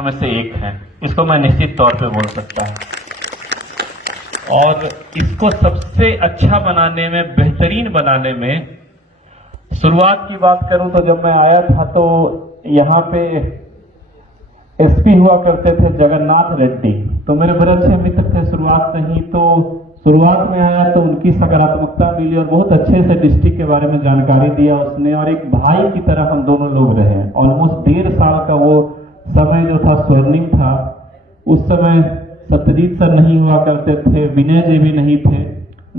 में से एक है, इसको मैं निश्चित तौर पे बोल सकता हूँ। और इसको सबसे अच्छा बनाने में, बेहतरीन बनाने में, शुरुआत की बात करूं तो जब मैं आया था तो यहाँ पे एसपी हुआ करते थे जगन्नाथ रेड्डी, तो मेरे बड़े अच्छे मित्र थे शुरुआत से ही। तो शुरुआत में आया तो उनकी सकारात्मकता मिली और बहुत अच्छे से डिस्ट्रिक्ट के बारे में जानकारी दिया उसने, और एक भाई की तरह हम दोनों लोग रहे। ऑलमोस्ट 1.5 साल का वो समय जो था स्वर्णिम था। उस समय सत्यजीत सर नहीं हुआ करते थे, विनय जी भी नहीं थे।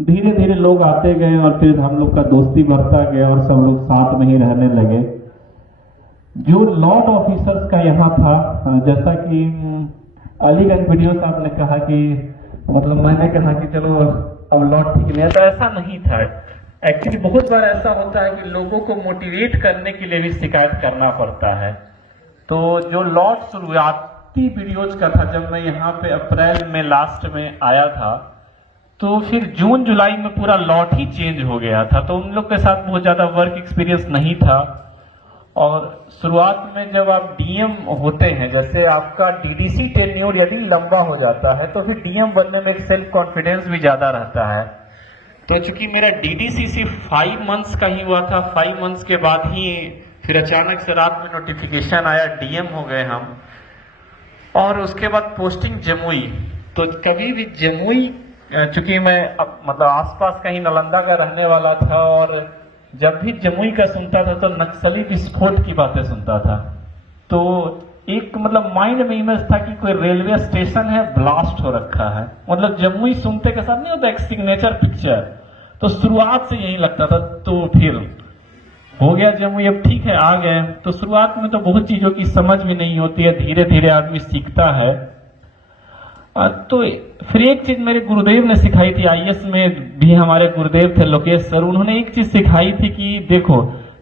धीरे धीरे लोग आते गए और फिर हम लोग का दोस्ती बढ़ता गया और सब लोग साथ में ही रहने लगे। जो लॉट ऑफिसर्स का यहाँ था, जैसा कि अलीगंज वीडियो साहब ने कहा कि मतलब मैंने कहा कि चलो अब लॉट ठीक नहीं है, तो ऐसा नहीं था। एक्चुअली बहुत बार ऐसा होता है कि लोगों को मोटिवेट करने के लिए भी शिकायत करना पड़ता है। तो जो लॉट शुरुआती वीडियोज का था, जब मैं यहाँ पे अप्रैल में लास्ट में आया था, तो फिर जून जुलाई में पूरा लॉट ही चेंज हो गया था। तो उन लोग के साथ बहुत ज्यादा वर्क एक्सपीरियंस नहीं था। और शुरुआत में जब आप डीएम होते हैं, जैसे आपका डीडीसी टेन्योर यदि लंबा हो जाता है तो फिर डीएम बनने में एक सेल्फ कॉन्फिडेंस भी ज्यादा रहता है। तो चूंकि मेरा डीडीसी सिर्फ 5 मंथ्स का ही हुआ था, 5 मंथ्स के बाद ही फिर अचानक से रात में नोटिफिकेशन आया, डीएम हो गए हम। और उसके बाद पोस्टिंग जमुई। तो कभी भी जमुई, चूंकि मैं मतलब आसपास कहीं नालंदा का रहने वाला था, और जब भी जमुई का सुनता था तो नक्सली विस्फोट की बातें सुनता था। तो एक मतलब माइंड में इमेज था कि कोई रेलवे स्टेशन है, ब्लास्ट हो रखा है। मतलब जमुई सुनते के साथ नहीं होता एक सिग्नेचर पिक्चर, तो शुरुआत से यही लगता था। तो फिर हो गया जमुई, अब ठीक है आ गए। तो शुरुआत में तो बहुत चीजों की समझ भी नहीं होती है, धीरे धीरे आदमी सीखता है। तो फिर एक चीज मेरे गुरुदेव ने सिखाई थी, आईएएस में भी हमारे गुरुदेव थे लोकेश सर, उन्होंने एक चीज सिखाई थी कि देखो,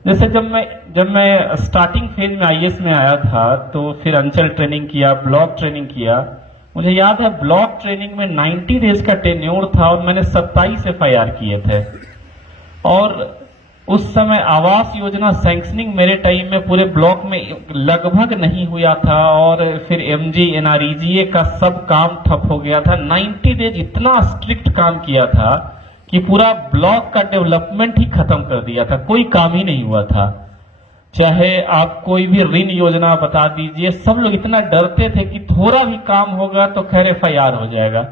जैसे जब मैं स्टार्टिंग फेज में आईएएस में आया था तो फिर अंचल ट्रेनिंग किया, ब्लॉक ट्रेनिंग किया। मुझे याद है ब्लॉक ट्रेनिंग में 90 डेज का टेन्योर था और मैंने 27 FIR किए थे। और उस समय आवास योजना सैंक्शनिंग मेरे टाइम में पूरे ब्लॉक में लगभग नहीं हुआ था, और फिर एमजी एनआरईजीए का सब काम ठप हो गया था। 90 डेज इतना स्ट्रिक्ट काम किया था कि पूरा ब्लॉक का डेवलपमेंट ही खत्म कर दिया था, कोई काम ही नहीं हुआ था। चाहे आप कोई भी ऋण योजना बता दीजिए, सब लोग इतना डरते थे कि थोड़ा भी काम होगा तो खैर FIR हो जाएगा।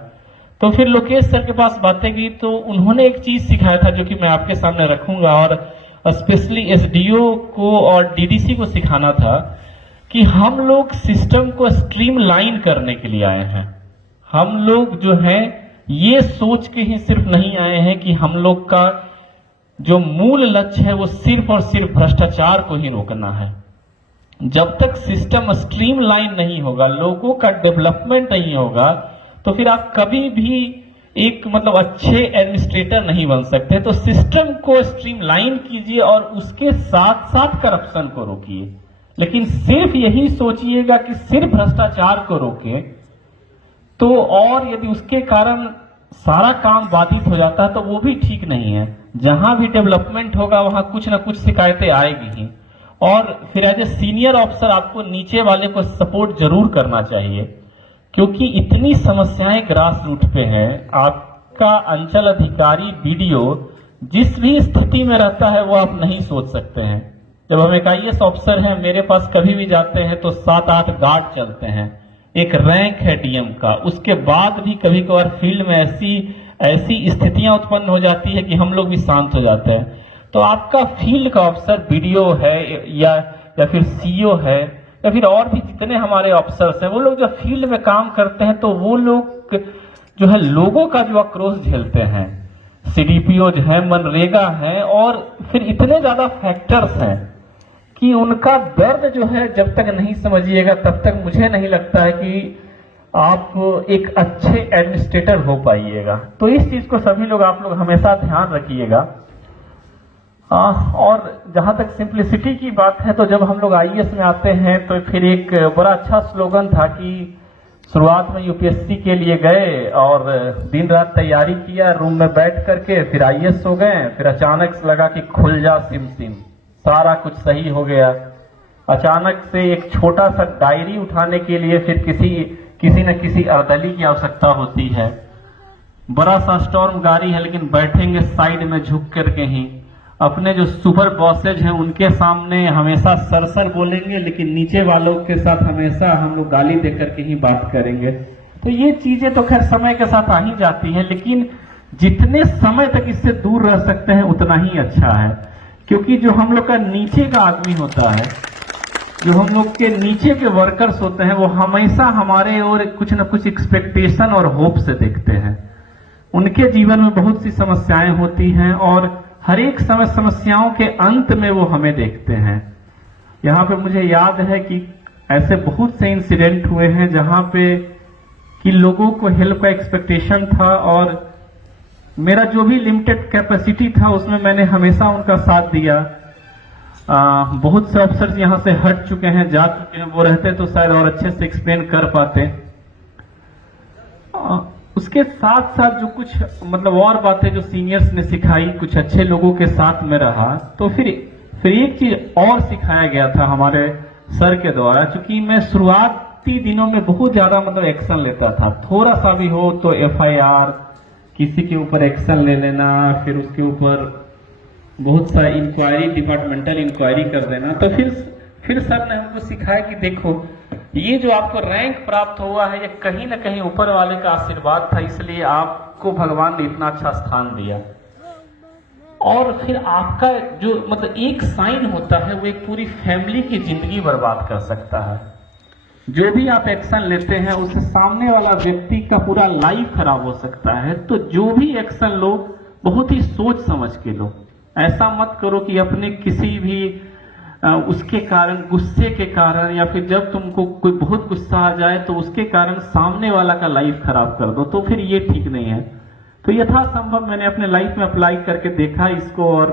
तो फिर लोकेश सर के पास बातें की तो उन्होंने एक चीज सिखाया था जो कि मैं आपके सामने रखूंगा, और स्पेशली एसडीओ को और डीडीसी को सिखाना था कि हम लोग सिस्टम को स्ट्रीमलाइन करने के लिए आए हैं। हम लोग जो हैं ये सोच के ही सिर्फ नहीं आए हैं कि हम लोग का जो मूल लक्ष्य है वो सिर्फ और सिर्फ भ्रष्टाचार को ही रोकना है। जब तक सिस्टम स्ट्रीमलाइन नहीं होगा, लोगों का डेवलपमेंट नहीं होगा, तो फिर आप कभी भी एक मतलब अच्छे एडमिनिस्ट्रेटर नहीं बन सकते। तो सिस्टम को स्ट्रीमलाइन कीजिए और उसके साथ साथ करप्शन को रोकिए। लेकिन सिर्फ यही सोचिएगा कि सिर्फ भ्रष्टाचार को रोके, तो और यदि उसके कारण सारा काम बाधित हो जाता है तो वो भी ठीक नहीं है। जहां भी डेवलपमेंट होगा वहां कुछ ना कुछ शिकायतें आएगी ही। और फिर एज ए सीनियर ऑफिसर आपको नीचे वाले को सपोर्ट जरूर करना चाहिए, क्योंकि इतनी समस्याएं ग्रास रूट पे हैं। आपका अंचल अधिकारी बीडीओ जिस भी स्थिति में रहता है वो आप नहीं सोच सकते हैं। जब हम एक आईएएस ऑफिसर हैं, मेरे पास कभी भी जाते हैं तो 7-8 गार्ड चलते हैं, एक रैंक है डीएम का। उसके बाद भी कभी कभार फील्ड में ऐसी स्थितियां उत्पन्न हो जाती है कि हम लोग भी शांत हो जाते हैं। तो आपका फील्ड का ऑफिसर बीडीओ है या फिर सीईओ है या फिर और भी जितने हमारे ऑफिसर्स हैं, वो लोग जब फील्ड में काम करते हैं तो वो लोग जो है लोगों का जो आक्रोश झेलते हैं। सीडीपीओ जो है, मनरेगा है, और फिर इतने ज्यादा फैक्टर्स हैं कि उनका दर्द जो है जब तक नहीं समझिएगा तब तक मुझे नहीं लगता है कि आप एक अच्छे एडमिनिस्ट्रेटर हो पाइएगा। तो इस चीज को सभी लोग आप लोग हमेशा ध्यान रखिएगा। और जहां तक सिंप्लिसिटी की बात है, तो जब हम लोग आईएएस में आते हैं तो फिर एक बड़ा अच्छा स्लोगन था कि शुरुआत में यूपीएससी के लिए गए और दिन रात तैयारी किया रूम में बैठ करके, फिर आईएएस हो गए। फिर अचानक से लगा कि खुल जा सिम सिम, सारा कुछ सही हो गया। अचानक से एक छोटा सा डायरी उठाने के लिए फिर किसी न किसी अर्दली की आवश्यकता होती है। बड़ा सा स्टॉर्म गाड़ी है लेकिन बैठेंगे साइड में झुक करके ही। अपने जो सुपर बॉसेज हैं उनके सामने हमेशा सरसर बोलेंगे, लेकिन नीचे वालों के साथ हमेशा हम लोग गाली दे करके ही बात करेंगे। तो ये चीजें तो खैर समय के साथ आ ही जाती हैं, लेकिन जितने समय तक इससे दूर रह सकते हैं उतना ही अच्छा है। क्योंकि जो हम लोग का नीचे का आदमी होता है, जो हम लोग के नीचे के वर्कर्स होते हैं, वो हमेशा हमारे और कुछ न कुछ एक्सपेक्टेशन और होप से देखते हैं। उनके जीवन में बहुत सी समस्याएं होती हैं और हर एक समय समस्याओं के अंत में वो हमें देखते हैं। यहाँ पे मुझे याद है कि ऐसे बहुत से इंसिडेंट हुए हैं जहां पे कि लोगों को हेल्प का एक्सपेक्टेशन था और मेरा जो भी लिमिटेड कैपेसिटी था उसमें मैंने हमेशा उनका साथ दिया। बहुत से अफसर यहाँ से हट चुके हैं, जा चुके हैं, वो रहते तो शायद और अच्छे से एक्सप्लेन कर पाते। उसके साथ साथ जो कुछ मतलब और बातें जो सीनियर्स ने सिखाई, कुछ अच्छे लोगों के साथ में रहा, तो फिर एक चीज और सिखाया गया था हमारे सर के द्वारा। क्योंकि मैं शुरुआती दिनों में बहुत ज्यादा मतलब एक्शन लेता था, थोड़ा सा भी हो तो FIR, किसी के ऊपर एक्शन ले लेना, फिर उसके ऊपर बहुत सा इंक्वायरी, डिपार्टमेंटल इंक्वायरी कर देना। तो फिर सर ने हमको सिखाया कि देखो ये जो आपको रैंक प्राप्त हुआ है ये कहीं ना कहीं ऊपर वाले का आशीर्वाद था, इसलिए आपको भगवान ने इतना अच्छा स्थान दिया। और फिर आपका जो मतलब एक साइन होता है वो एक पूरी फैमिली की जिंदगी बर्बाद कर सकता है। जो भी आप एक्शन लेते हैं उससे सामने वाला व्यक्ति का पूरा लाइफ खराब हो सकता है। तो जो भी एक्शन लो बहुत ही सोच समझ के लो। ऐसा मत करो कि अपने किसी भी उसके कारण, गुस्से के कारण, या फिर जब तुमको कोई बहुत गुस्सा आ जाए तो उसके कारण सामने वाला का लाइफ खराब कर दो, तो फिर ये ठीक नहीं है। तो यथासंभव मैंने अपने लाइफ में अप्लाई करके देखा इसको, और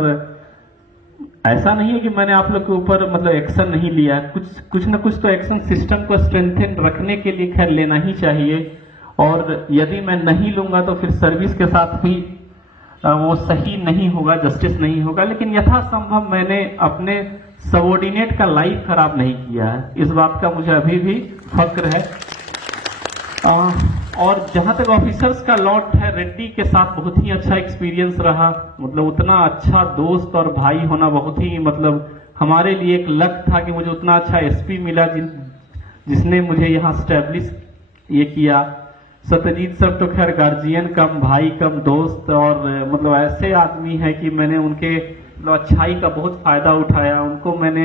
ऐसा नहीं है कि मैंने आप लोग के ऊपर मतलब एक्शन नहीं लिया। कुछ न कुछ तो एक्शन सिस्टम को स्ट्रेंथन रखने के लिए खैर लेना ही चाहिए, और यदि मैं नहीं लूंगा तो फिर सर्विस के साथ भी वो सही नहीं होगा, जस्टिस नहीं होगा। लेकिन यथासंभव मैंने अपने सबऑर्डिनेट का लाइफ खराब नहीं किया है, इस बात का मुझे अभी भी फक्र है। और जहां तक ऑफिसर्स का लॉट है, रेड्डी के साथ बहुत ही अच्छा एक्सपीरियंस रहा। मतलब उतना अच्छा दोस्त और भाई होना बहुत ही मतलब हमारे लिए एक लक था कि मुझे उतना अच्छा SP मिला जिसने मुझे यहाँ स्टैब्लिश ये किया। सत्यजीत सर तो खैर गार्जियन कम भाई कम दोस्त, और मतलब ऐसे आदमी है कि मैंने उनके मतलब अच्छाई का बहुत फायदा उठाया। उनको मैंने,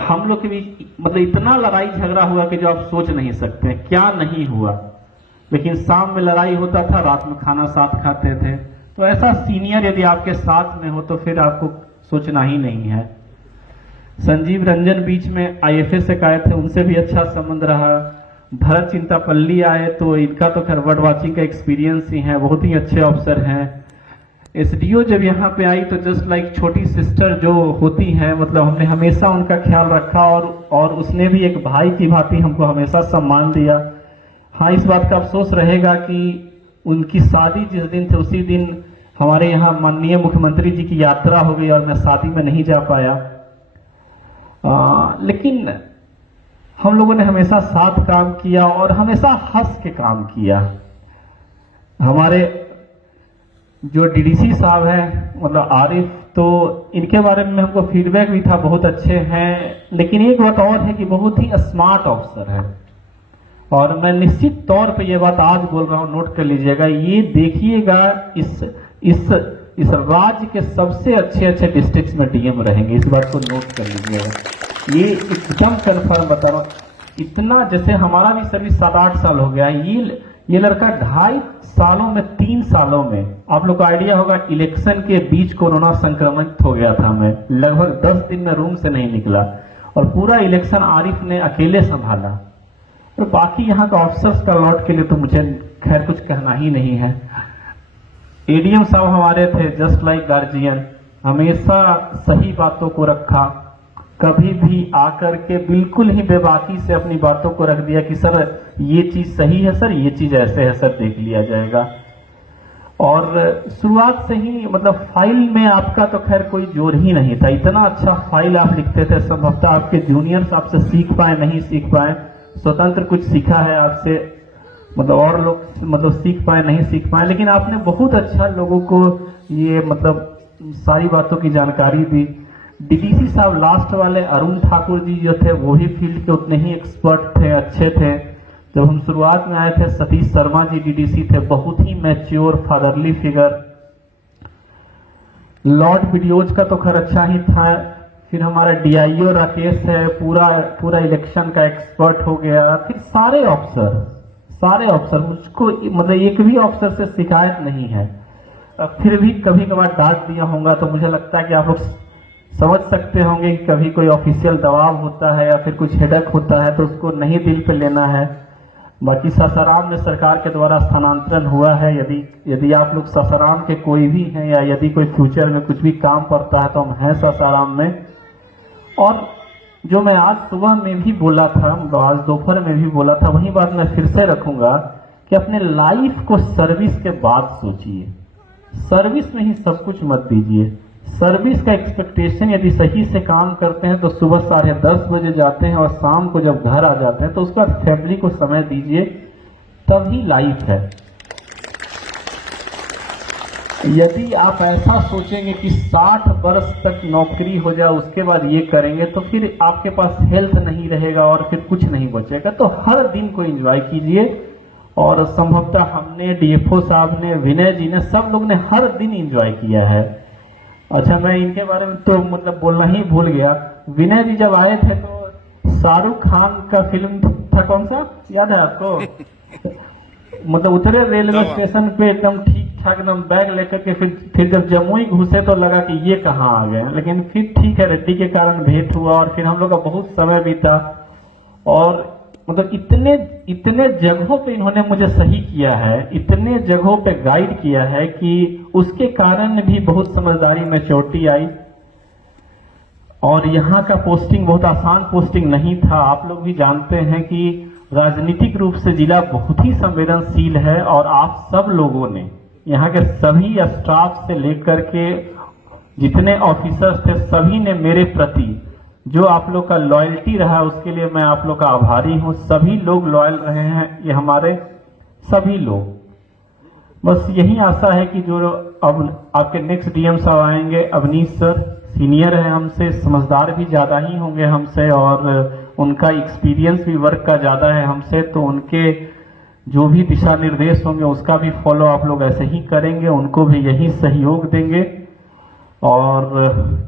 हम लोग के बीच मतलब इतना लड़ाई झगड़ा हुआ कि जो आप सोच नहीं सकते हैं क्या नहीं हुआ। लेकिन शाम में लड़ाई होता था, रात में खाना साथ खाते थे। तो ऐसा सीनियर यदि आपके साथ में हो तो फिर आपको सोचना ही नहीं है। संजीव रंजन बीच में IFA से आए थे, उनसे भी अच्छा संबंध रहा। भरत चिंतापल्ली आए तो इनका तो खैर बर्ड वॉचिंग का एक्सपीरियंस ही है, बहुत ही अच्छे ऑफिसर हैं। SDO जब यहाँ पे आई तो जस्ट लाइक छोटी सिस्टर जो होती है, मतलब हमने हमेशा उनका ख्याल रखा, और उसने भी एक भाई की भांति हमको हमेशा सम्मान दिया। हाँ, इस बात का अफसोस रहेगा कि उनकी शादी जिस दिन थे उसी दिन हमारे यहाँ माननीय मुख्यमंत्री जी की यात्रा हो गई और मैं शादी में नहीं जा पाया। लेकिन हम लोगों ने हमेशा साथ काम किया और हमेशा हंस के काम किया। हमारे जो DDC साहब हैं मतलब आरिफ, तो इनके बारे में हमको फीडबैक भी था, बहुत अच्छे हैं। लेकिन एक बात और है कि बहुत ही स्मार्ट ऑफिसर है, और मैं निश्चित तौर पे ये बात आज बोल रहा हूँ, नोट कर लीजिएगा। ये देखिएगा इस राज्य के सबसे अच्छे डिस्ट्रिक्ट में DM रहेंगे, इस बात को नोट कर लीजिएगा। ये एकदम कन्फर्म बता रहा हूँ। इतना जैसे हमारा भी सर्विस 7-8 साल हो गया, ये लड़का 2.5 सालों में 3 सालों में, आप लोग को आइडिया होगा इलेक्शन के बीच कोरोना संक्रमित हो गया था मैं, लगभग 10 दिन में रूम से नहीं निकला, और पूरा इलेक्शन आरिफ ने अकेले संभाला। और बाकी यहाँ का ऑफिसर्स का लॉट के लिए तो मुझे खैर कुछ कहना ही नहीं है। ADM साहब हमारे थे जस्ट लाइक गार्जियन, हमेशा सही बातों को रखा, कभी भी आकर के बिल्कुल ही बेबाकी से अपनी बातों को रख दिया कि सर ये चीज सही है, सर ये चीज ऐसे है, सर देख लिया जाएगा। और शुरुआत से ही मतलब फाइल में आपका तो खैर कोई जोर ही नहीं था, इतना अच्छा फाइल आप लिखते थे, संभवतः आपके जूनियर्स आपसे सीख पाए नहीं सीख पाए, स्वतंत्र कुछ सीखा है आपसे, मतलब और लोग मतलब सीख पाए नहीं सीख पाए, लेकिन आपने बहुत अच्छा लोगों को ये मतलब सारी बातों की जानकारी दी। डीडीसी साहब लास्ट वाले अरुण ठाकुर जी जो थे वो ही फील्ड के उतने ही एक्सपर्ट थे, अच्छे थे। जब हम शुरुआत में आए थे सतीश शर्मा जी डीडीसी थे, बहुत ही mature fatherly figure. Lord videos का तो खैर अच्छा ही था। फिर हमारा डीआईओ राकेश है, पूरा इलेक्शन का एक्सपर्ट हो गया। फिर सारे ऑफिसर मुझको मतलब एक भी ऑफिसर से शिकायत नहीं है। फिर भी कभी कभार डांट दिया होगा तो मुझे लगता है कि आप लोग समझ सकते होंगे कि कभी कोई ऑफिशियल दबाव होता है या फिर कुछ हेडक होता है तो उसको नहीं दिल पे लेना है। बाकी सासाराम में सरकार के द्वारा स्थानांतरण हुआ है। यदि आप लोग सासाराम के कोई भी हैं या यदि कोई फ्यूचर में कुछ भी काम पड़ता है तो हम हैं सासाराम में। और जो मैं आज सुबह में भी बोला था, आज दोपहर में भी बोला था, वही बात मैं फिर से रखूंगा कि अपने लाइफ को सर्विस के बाद सोचिए, सर्विस में ही सब कुछ मत दीजिए। सर्विस का एक्सपेक्टेशन यदि सही से काम करते हैं तो सुबह 10:30 बजे जाते हैं और शाम को जब घर आ जाते हैं तो उसके बाद फैमिली को समय दीजिए, तभी लाइफ है। यदि आप ऐसा सोचेंगे कि 60 वर्ष तक नौकरी हो जाए उसके बाद ये करेंगे तो फिर आपके पास हेल्थ नहीं रहेगा और फिर कुछ नहीं बचेगा। तो हर दिन को एंजॉय कीजिए। और संभवतः हमने, डीएफओ साहब ने, विनय जी ने, सब लोग ने हर दिन एंजॉय किया है। अच्छा, मैं इनके बारे में तो मतलब बोलना ही भूल गया। विनय जी जब आए थे तो शाहरुख खान का फिल्म था, कौन सा याद है आपको? मतलब उतरे रेलवे स्टेशन पे एकदम ठीक ठाक एकदम बैग लेकर के फिर जब जमुई घुसे तो लगा कि ये कहाँ आ गए। लेकिन फिर ठीक है, रेड्डी के कारण भेंट हुआ और फिर हम लोग का बहुत समय बीता। और मतलब इतने जगहों पे इन्होंने मुझे सही किया है, इतने जगहों पे गाइड किया है कि उसके कारण भी बहुत समझदारी मैच्योरिटी आई। और यहाँ का पोस्टिंग बहुत आसान पोस्टिंग नहीं था। आप लोग भी जानते हैं कि राजनीतिक रूप से जिला बहुत ही संवेदनशील है और आप सब लोगों ने, यहाँ के सभी स्टाफ से लेकर के जितने ऑफिसर्स थे, सभी ने मेरे प्रति जो आप लोग का लॉयल्टी रहा उसके लिए मैं आप लोग का आभारी हूँ। सभी लोग लॉयल रहे हैं, ये हमारे सभी लोग। बस यही आशा है कि जो अब आपके नेक्स्ट डीएम साहब आएंगे, अवनीश सर सीनियर है हमसे, समझदार भी ज्यादा ही होंगे हमसे और उनका एक्सपीरियंस भी वर्क का ज्यादा है हमसे, तो उनके जो भी दिशा निर्देश होंगे उसका भी फॉलो आप लोग ऐसे ही करेंगे, उनको भी यही सहयोग देंगे। और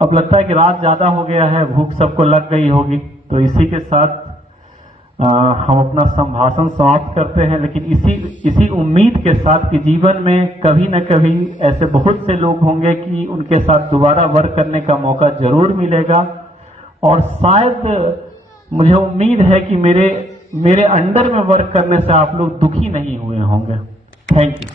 अब लगता है कि रात ज्यादा हो गया है, भूख सबको लग गई होगी, तो इसी के साथ हम अपना संभाषण समाप्त करते हैं। लेकिन इसी उम्मीद के साथ कि जीवन में कभी न कभी ऐसे बहुत से लोग होंगे कि उनके साथ दोबारा वर्क करने का मौका जरूर मिलेगा। और शायद मुझे उम्मीद है कि मेरे अंडर में वर्क करने से आप लोग दुखी नहीं हुए होंगे। Thank you.